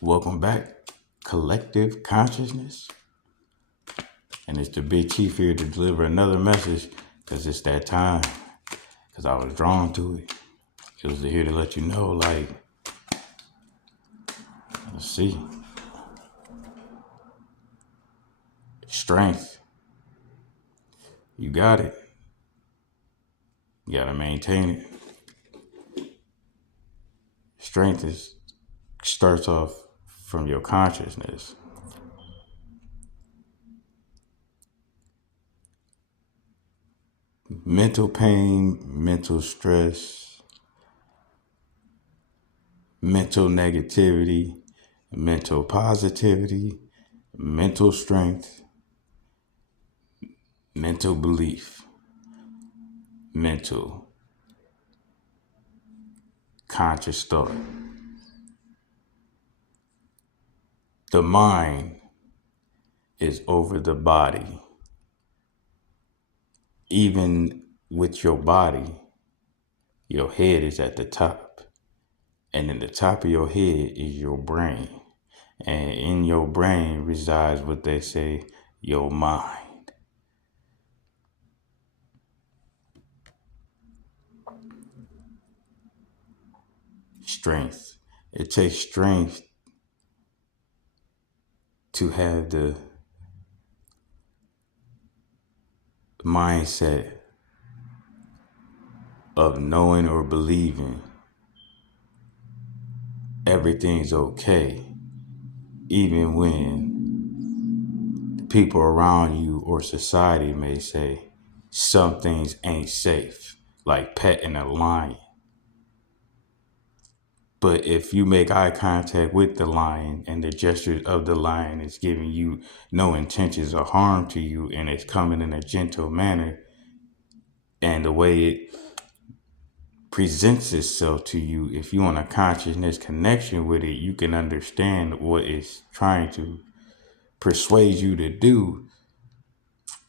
Welcome back, Collective Consciousness. And it's the Big Chief here to deliver another message because it's that time. Because I was drawn to it. It was here to let you know, like, let's see. Strength. You got it. You got to maintain it. Strength starts off from your consciousness. Mental pain, mental stress, mental negativity, mental positivity, mental strength, mental belief, mental conscious thought. The mind is over the body. Even with your body, your head is at the top. And in the top of your head is your brain. And in your brain resides what they say, your mind. Strength. It takes strength to have the mindset of knowing or believing everything's okay, even when the people around you or society may say some things ain't safe, like petting a lion. But if you make eye contact with the lion and the gestures of the lion is giving you no intentions of harm to you and it's coming in a gentle manner, and the way it presents itself to you, if you want a consciousness connection with it, you can understand what it's trying to persuade you to do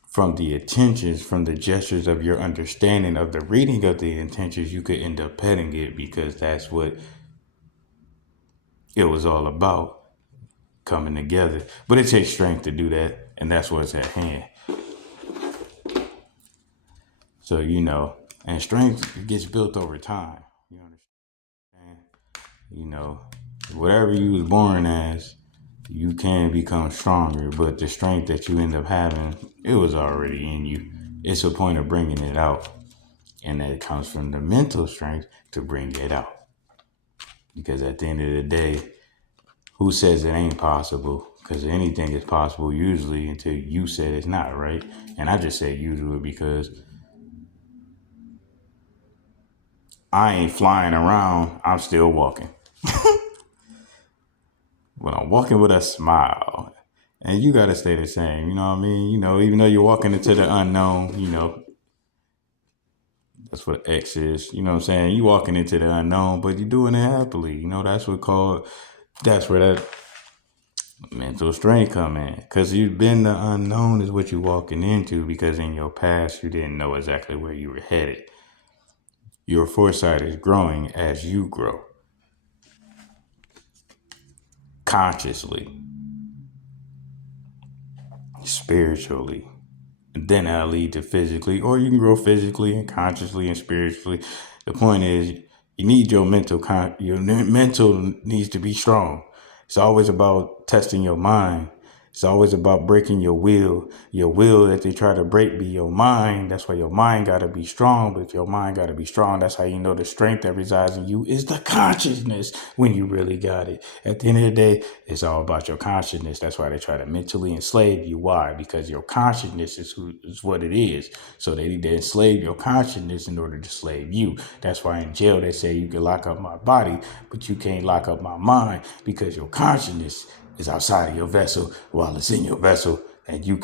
from the intentions, from the gestures of your understanding of the reading of the intentions. You could end up petting it because that's what it was all about, coming together. But it takes strength to do that, and that's what's at hand. So, and strength gets built over time. You understand? Whatever you was born as, you can become stronger, but the strength that you end up having, it was already in you. It's a point of bringing it out. And that comes from the mental strength to bring it out. Because at the end of the day, who says it ain't possible? Because anything is possible usually until you said it's not, right? And I just say usually because I ain't flying around, I'm still walking. But I'm walking with a smile. And you got to stay the same, you know what I mean? Even though you're walking into the unknown, that's what X is, you know what I'm saying? You walking into the unknown, but you're doing it happily. That's where that mental strength come in. Because you've been the unknown is what you're walking into, because in your past, you didn't know exactly where you were headed. Your foresight is growing as you grow. Consciously. Spiritually. And then that'll lead to physically, or you can grow physically and consciously and spiritually. The point is, you need your mental needs to be strong. It's always about testing your mind. It's always about breaking your will. Your will that they try to break be your mind. That's why your mind got to be strong. But if your mind got to be strong, that's how you know the strength that resides in you is the consciousness when you really got it. At the end of the day, it's all about your consciousness. That's why they try to mentally enslave you. Why? Because your consciousness is what it is. So they need to enslave your consciousness in order to slave you. That's why in jail they say you can lock up my body, but you can't lock up my mind, because your consciousness is outside of your vessel while it's in your vessel, and you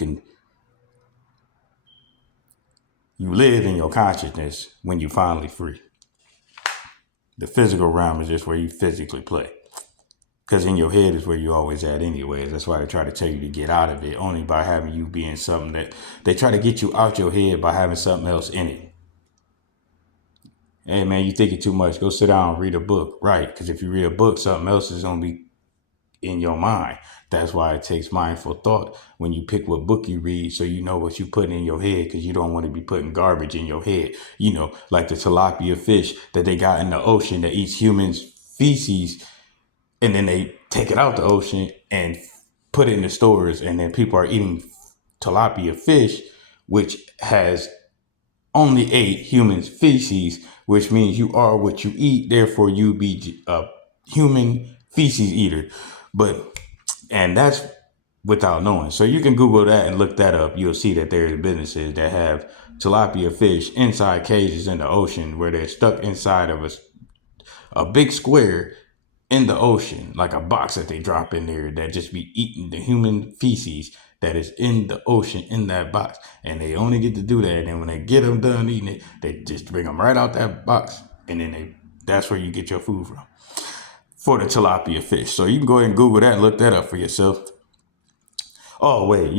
live in your consciousness when you finally free. The physical realm is just where you physically play, because in your head is where you always at anyways. That's why they try to tell you to get out of it, only by having you being something that they try to get you out your head by having something else in it. Hey man, you thinking too much, go sit down and read a book. Right, because if you read a book, something else is going to be in your mind. That's why it takes mindful thought when you pick what book you read, so you know what you put in your head, because you don't want to be putting garbage in your head. Like the tilapia fish that they got in the ocean that eats humans' feces, and then they take it out the ocean and put it in the stores, and then people are eating tilapia fish, which has only ate humans' feces, which means you are what you eat. Therefore, you be a human feces eater. And that's without knowing. So you can Google that and look that up. You'll see that there's businesses that have tilapia fish inside cages in the ocean, where they're stuck inside of a big square in the ocean, like a box that they drop in there, that just be eating the human feces that is in the ocean in that box. And they only get to do that. And then when they get them done eating it, they just bring them right out that box. And then that's where you get your food from for the tilapia fish. So you can go ahead and Google that and look that up for yourself. Oh, wait,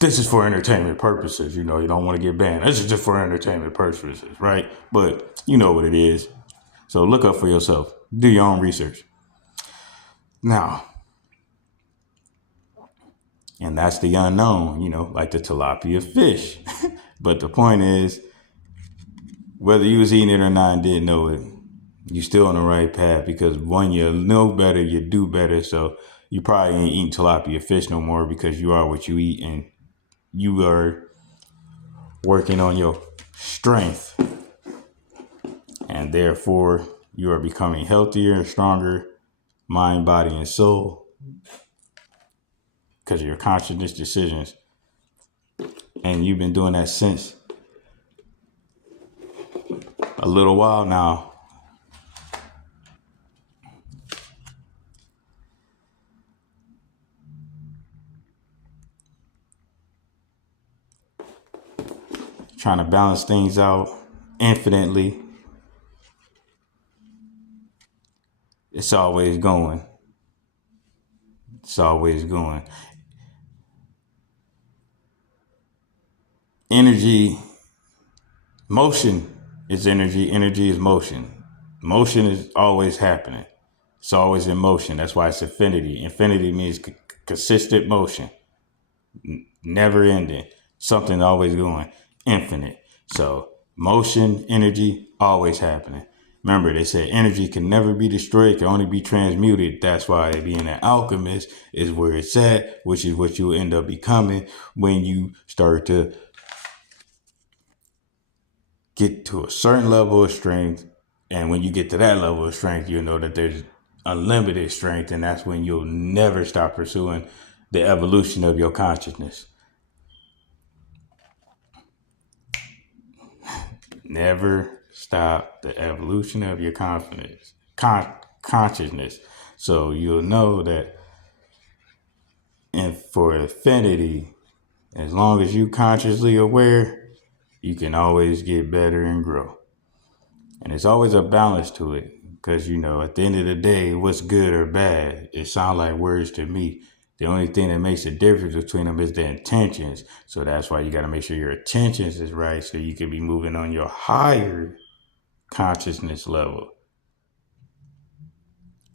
this is for entertainment purposes. You don't want to get banned. This is just for entertainment purposes, right? But you know what it is. So look up for yourself. Do your own research. Now, and that's the unknown, like the tilapia fish. But the point is, whether you was eating it or not and didn't know it, you still on the right path, because one, you know better, you do better. So you probably ain't eating tilapia fish no more, because you are what you eat, and you are working on your strength. And therefore, you are becoming healthier and stronger, mind, body, and soul, because of your conscious decisions. And you've been doing that since a little while now. Trying to balance things out infinitely. It's always going. It's always going. Energy, motion is energy. Energy is motion. Motion is always happening. It's always in motion. That's why it's infinity. Infinity means consistent motion, never ending. Something always going, infinite. So motion, energy, always happening. Remember, they said energy can never be destroyed, it can only be transmuted. That's why being an alchemist is where it's at, which is what you'll end up becoming when you start to get to a certain level of strength. And when you get to that level of strength, you'll know that there's unlimited strength. And that's when you'll never stop pursuing the evolution of your consciousness. Never stop the evolution of your consciousness. So you'll know that, and for infinity, as long as you consciously aware, you can always get better and grow. And there's always a balance to it, because at the end of the day, what's good or bad, it sounds like words to me. The only thing that makes a difference between them is the intentions. So that's why you got to make sure your intentions is right, so you can be moving on your higher consciousness level.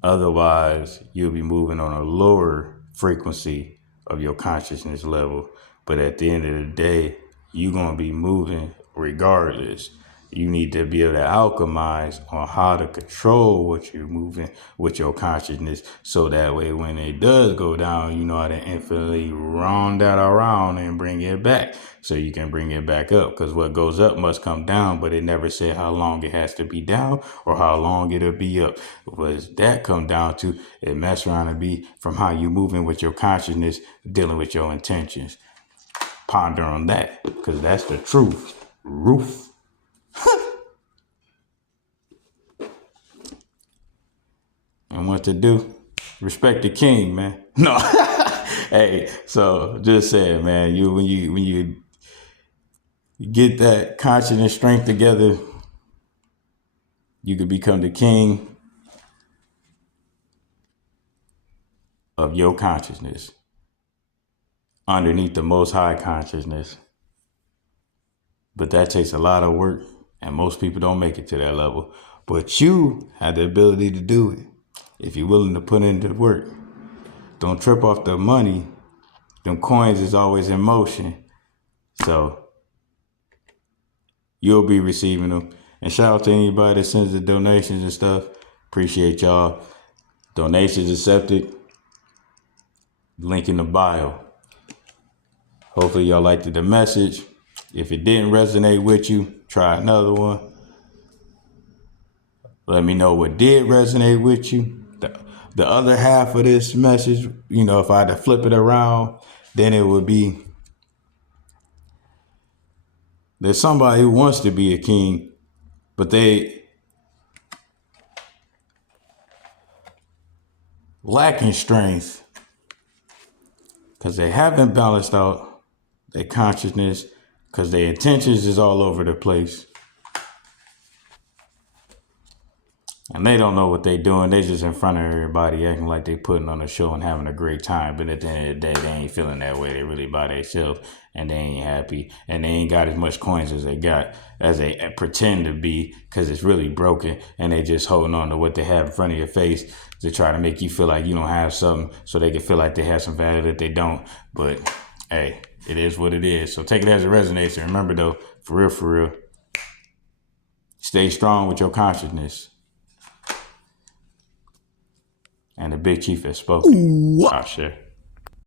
Otherwise, you'll be moving on a lower frequency of your consciousness level. But at the end of the day, you're going to be moving regardless. You need to be able to alchemize on how to control what you're moving with your consciousness, so that way when it does go down, you know how to infinitely round that around and bring it back, so you can bring it back up. Because what goes up must come down, but it never said how long it has to be down or how long it'll be up. What does that come down to? It mess around and be from how you moving with your consciousness, dealing with your intentions. Ponder on that, because that's the truth. Roof. And what to do? Respect the king, man. No. Hey, so just saying, man, when you get that consciousness strength together, you can become the king of your consciousness underneath the most high consciousness. But that takes a lot of work, and most people don't make it to that level. But you have the ability to do it if you're willing to put in the work. don't trip off the money. Them coins is always in motion. So you'll be receiving them. And shout out to anybody that sends the donations and stuff. Appreciate y'all. Donations accepted. Link in the bio. Hopefully y'all liked the message. If it didn't resonate with you, try another one. Let me know what did resonate with you. The other half of this message, if I had to flip it around, then it would be there's somebody who wants to be a king, but they lacking strength because they haven't balanced out their consciousness because their intentions is all over the place. And they don't know what they're doing. They just in front of everybody acting like they putting on a show and having a great time. But at the end of the day, they ain't feeling that way. They really by themselves and they ain't happy. And they ain't got as much coins as they pretend to be because it's really broken. And they just holding on to what they have in front of your face to try to make you feel like you don't have something so they can feel like they have some value that they don't. But hey, it is what it is. So take it as it resonates. And remember though, for real, stay strong with your consciousness. And the big chief has spoken. I'll share.